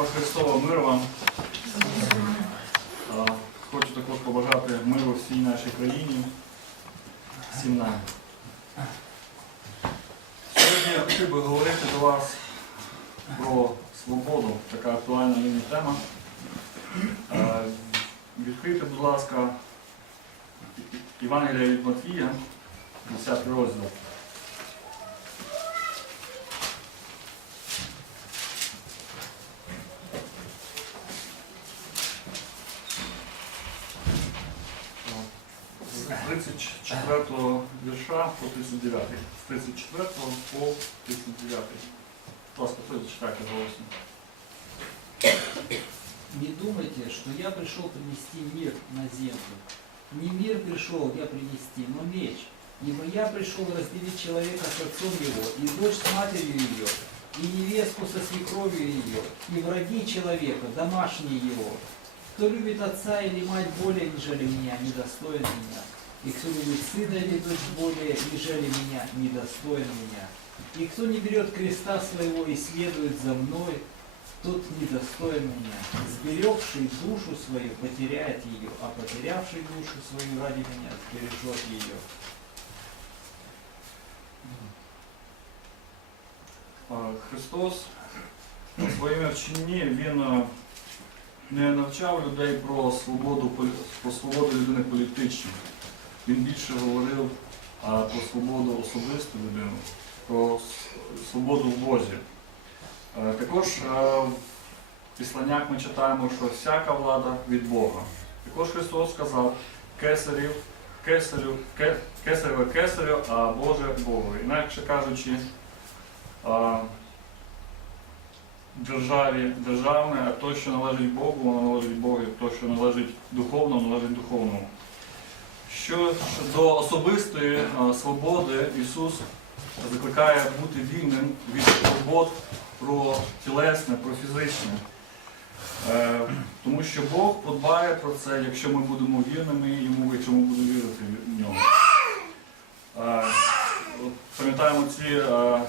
Слава Христова, мир вам. Хочу також побажати миру всій нашій країні, всім нам. Сьогодні я хотів би говорити до вас про свободу, така актуальна нині тема. Відкрийте, будь ласка, Євангелія від Матвія, 10 розділ. 34 вірша по 39. З 34 по 39. Будь ласка, хто зачитайте голосно. Не думайте, что я пришел принести мир на землю. Не мир пришел я принести, но меч. Ибо я пришел разделить человека с отцом его, и дочь с матерью ее, и невестку со свекровью ее, и враги человека, домашние его. Кто любит отца или мать более, нежели меня, недостоин меня. И кто любит сына или дочь более, нежели меня, недостоин меня. И кто не берет креста своего и следует за мной, тот недостоин меня. Сберегший душу свою потеряет ее, а потерявший душу свою ради меня сбережет ее. А, Христос у своєму вченні він е, не навчав людей про свободу, полі- про свободу людини політичну. Він більше говорив а, про свободу особисту людину, про свободу в Бозі. Е, Також е, в післаннях ми читаємо, що всяка влада від Бога. Також Христос сказав кесарів, кесарю, ке- кесареве кесарю, а Боже Богу. Інакше кажучи, а, державі державне, а то, що належить Богу, воно належить Богу, то, що належить духовному, належить духовному. Що до особистої свободи Ісус закликає бути вільним від турбот про тілесне, про фізичне. Е, тому що Бог подбає про це, якщо ми будемо вірними йому, якщо ми будемо вірити в нього. Е, Пам'ятаємо ці е,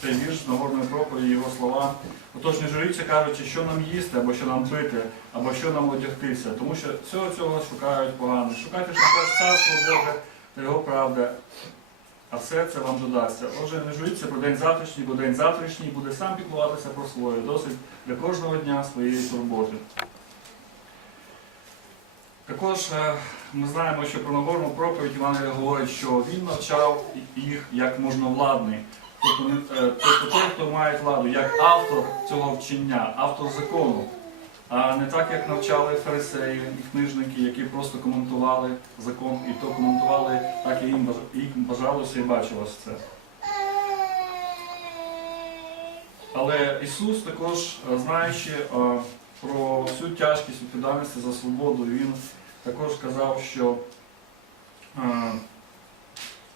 цей вірш Нагорної проповіді, його слова. Отож, не журіться, кажучи, що нам їсти, або що нам пити, або що нам одягтися, тому що всього цього шукають погано. Шукайте найперше царство Боже та його правда, а все це вам додасться. Отже, не журіться про день завтрашній, бо день завтрашній буде сам піклуватися про своє, досить для кожного дня своєї турботи. Також е, ми знаємо, що про Нагорну проповідь Івангелія говорить, що він навчав їх як можновладний. Тобто, е, тобто той, хто має владу, як автор цього вчення, автор закону, а не так, як навчали фарисеї і книжники, які просто коментували закон, і то коментували так, як їм бажалося і бачилося це. Але Ісус також, е, знаючи е, про всю тяжкість відповідальності за свободу, Він також казав, що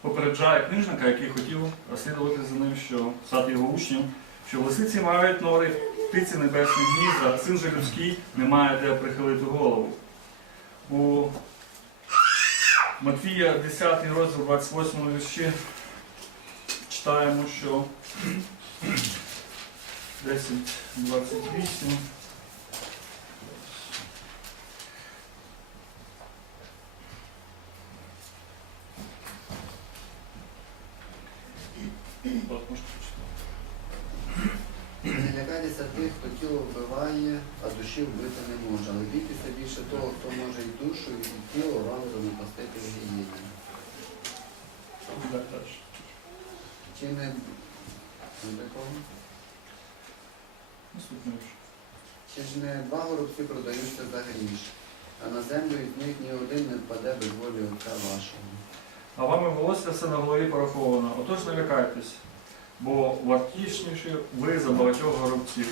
попереджає книжника, який хотів розслідувати за ним, що стати його учнем, що лисиці мають нори, птиці небесні гнізда, син же людський не має де прихилити голову. У Матвія 10 розділ 28 вірші читаємо, що 10, 28. Не лякайтеся тих, хто тіло вбиває, а душі вбити не може. Але бійтеся більше того, хто може і душу, і тіло вам занепастити в гієні. Чи не такого? Чи ж не два горобці продаються за гріш, а на землю із них ні один не впаде без волі Отця вашого. А вами волосся все на голові пораховано. Отож не лякайтесь, бо вартішніші ви за багатьох горобців.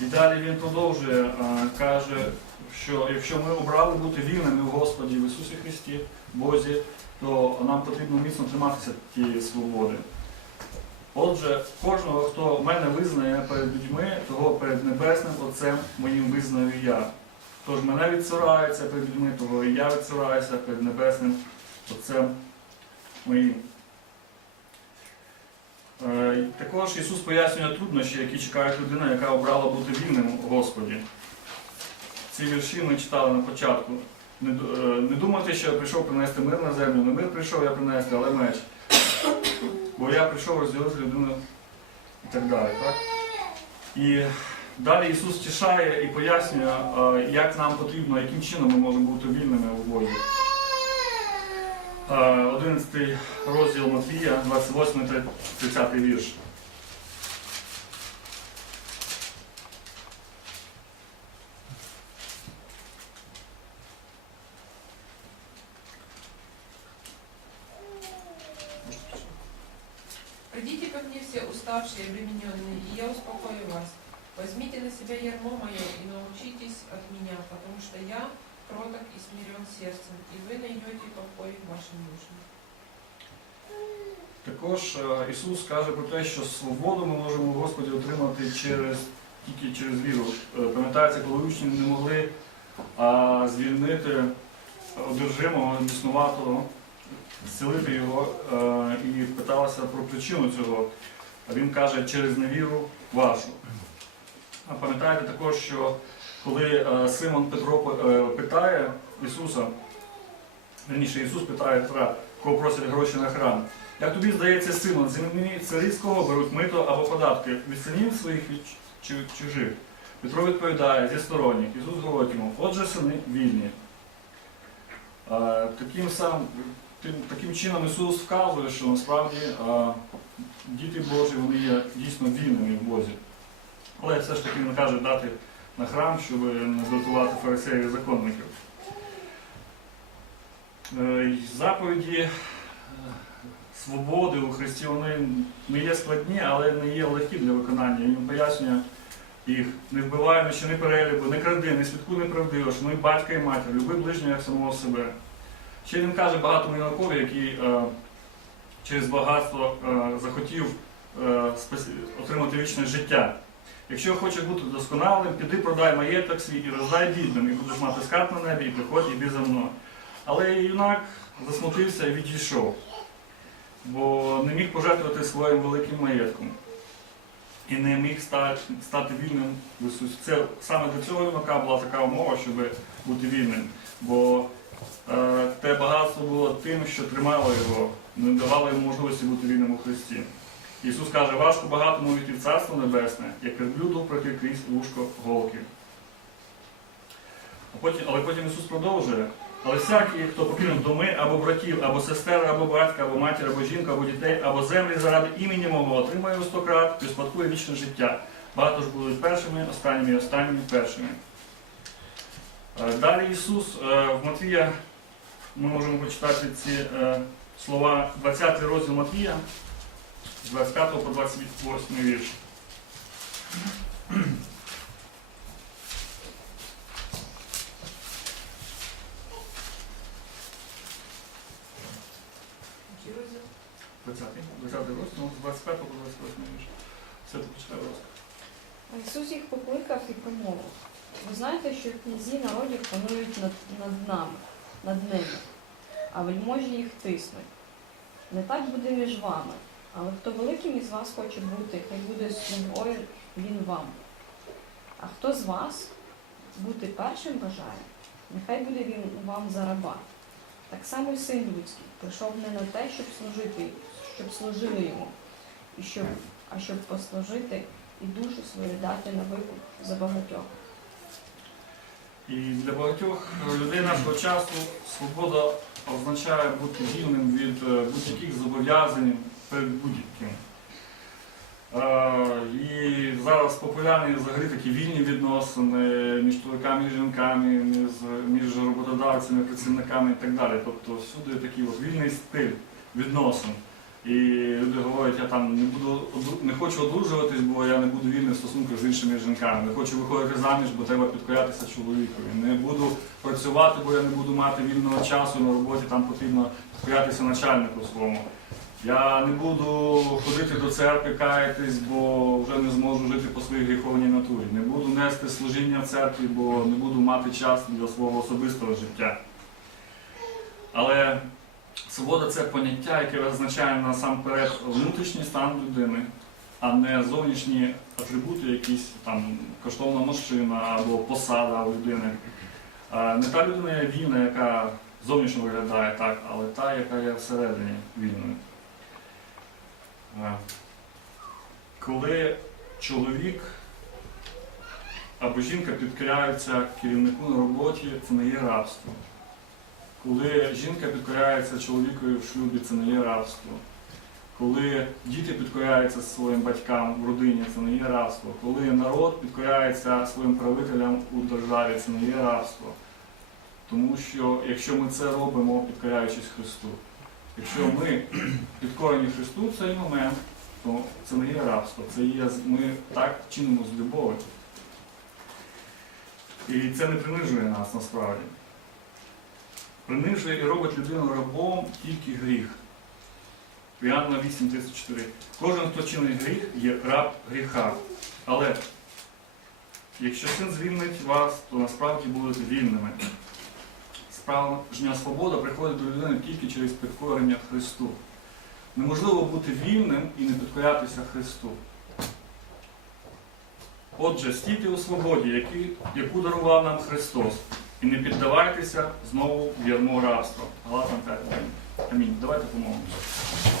І далі він продовжує, каже, що якщо ми обрали бути вільними в Господі в Ісусі Христі, Бозі, то нам потрібно міцно триматися тієї свободи. Отже, кожного, хто мене визнає перед людьми, того перед Небесним Отцем моїм визнаю я. Тож мене відсирається перед людьми, того і я відсираюся перед Небесним Отцем моїм. Е, і Також Ісус пояснює труднощі, які чекають людину, яка обрала бути вільним Господі. Ці вірші ми читали на початку. Не, е, не думайте, що я прийшов принести мир на землю. Не мир прийшов я принести, але меч. Бо я прийшов розділити людину і так далі. Так? І далі Ісус тішає і пояснює, е, як нам потрібно, яким чином ми можемо бути вільними у Бозі. Е, 11 розділ Матвія, 28 30 вірш. Уставшие и обремененные, и я успокою вас. Возьмите на себя ярмо мое и научитесь от меня, потому что я кроток и смирен сердцем, и вы найдете покой вашим душам. Також е, Ісус каже про те, що свободу ми можемо Господі отримати через, тільки через віру. Е, Пам'ятається, коли учні не могли а, звільнити одержимого, біснуватого, зцілити його е, і питалися про причину цього. А він каже, через невіру вашу. А пам'ятаєте також, що коли е, Симон Петро е, питає Ісуса, верніше Ісус питає Петра, кого просять гроші на храм. Як тобі здається, Симон, земні царі беруть мито або податки? Від синів своїх від чужих? Петро відповідає зі сторонніх. Ісус говорить йому, отже, сини вільні. Таким, сам, таким чином Ісус вказує, що насправді діти Божі вони є дійсно вільними в Бозі. Але все ж таки він каже дати на храм, щоб не здратувати фарисеїв і законників. Е, Заповіді е, свободи у Христі вони не є складні, але не є легкі для виконання. Він пояснює їх. Не вбивай, не чини не кради, не свідкуй неправдиво, шануй батька і матір, люби ближнього як самого себе. Ще він каже багато наукові, який е, через багатство е, захотів е, отримати вічне життя. Якщо хочеш бути досконалим, піди продай маєток свій і роздай бідним, і будеш мати скарб на небі, і приходь, і йди за мною. Але юнак засмутився і відійшов, бо не міг пожертвувати своїм великим маєтком і не міг стати вільним в Ісусі. Це саме для цього юнака була така умова, щоб бути вільним. Бо е, те багатство було тим, що тримало його, не давало йому можливості бути вільним у Христі. Ісус каже, важко багатому війти в Царство Небесне, як верблюду пройти крізь вушко голки. А потім, але потім Ісус продовжує. Але всякий, хто покинув доми або братів, або сестер, або батька, або матір, або жінку, або дітей, або землі заради імені мого, отримає у сто крат і успадкує вічне життя. Багато ж будуть першими, останніми, і останніми першими. Е, Далі Ісус е, в Матвія, ми можемо прочитати ці е, слова 20 розділ Матвія, з 25 по 28 вірш. 20, 20 розділ, з 25 по 28 вірш. Це ти почитай, будь Ісус їх покликав і промовив. Ви знаєте, що князі народів панують над, над нами, над ними, а вельможі їх тиснуть. Не так буде між вами, але хто великим із вас хоче бути, хай буде слугою він вам. А хто з вас бути першим бажає, нехай буде він вам за раба. Так само й син людський прийшов не на те, щоб служити, щоб служили йому, і щоб, а щоб послужити і душу свою дати на викуп за багатьох. І для багатьох людей нашого часу свобода означає бути вільним від е, будь-яких зобов'язань перед будь-яким. Е, І зараз популярні взагалі такі вільні відносини між чоловіками і жінками, між, роботодавцями, працівниками і так далі. Тобто всюди такий от вільний стиль відносин. І люди говорять, я там не буду не хочу одружуватись, бо я не буду вільним в з іншими жінками. Не хочу виходити заміж, бо треба підкорятися чоловікові. Не буду працювати, бо я не буду мати вільного часу на роботі, там потрібно підкорятися начальнику своєму. Я не буду ходити до церкви, каятись, бо вже не зможу жити по своїй гріховній натурі. Не буду нести служіння в церкві, бо не буду мати час для свого особистого життя. Але Свобода це поняття, яке визначає насамперед внутрішній стан людини, а не зовнішні атрибути, якісь там коштовна машина або посада людини. Не та людина є вільна, яка зовнішньо виглядає так, але та, яка є всередині вільною. Коли чоловік або жінка підкоряються керівнику на роботі, це не є рабство. Коли жінка підкоряється чоловікові в шлюбі, це не є рабство. Коли діти підкоряються своїм батькам в родині, це не є рабство. Коли народ підкоряється своїм правителям у державі, це не є рабство. Тому що якщо ми це робимо, підкоряючись Христу, якщо ми підкорені Христу в цей момент, то це не є рабство, це є ми так чинимо з любов'ю. І це не принижує нас насправді. Принижує і робить людину рабом тільки гріх. Іоанна 8.34. Кожен, хто чинить гріх, є раб гріха. Але якщо син звільнить вас, то насправді будете вільними. Справжня свобода приходить до людини тільки через підкорення Христу. Неможливо бути вільним і не підкорятися Христу. Отже, стійте у свободі, яку дарував нам Христос, і не піддавайтеся знову в ярмо рабства. Галатам 5. Амінь. Давайте помолимося.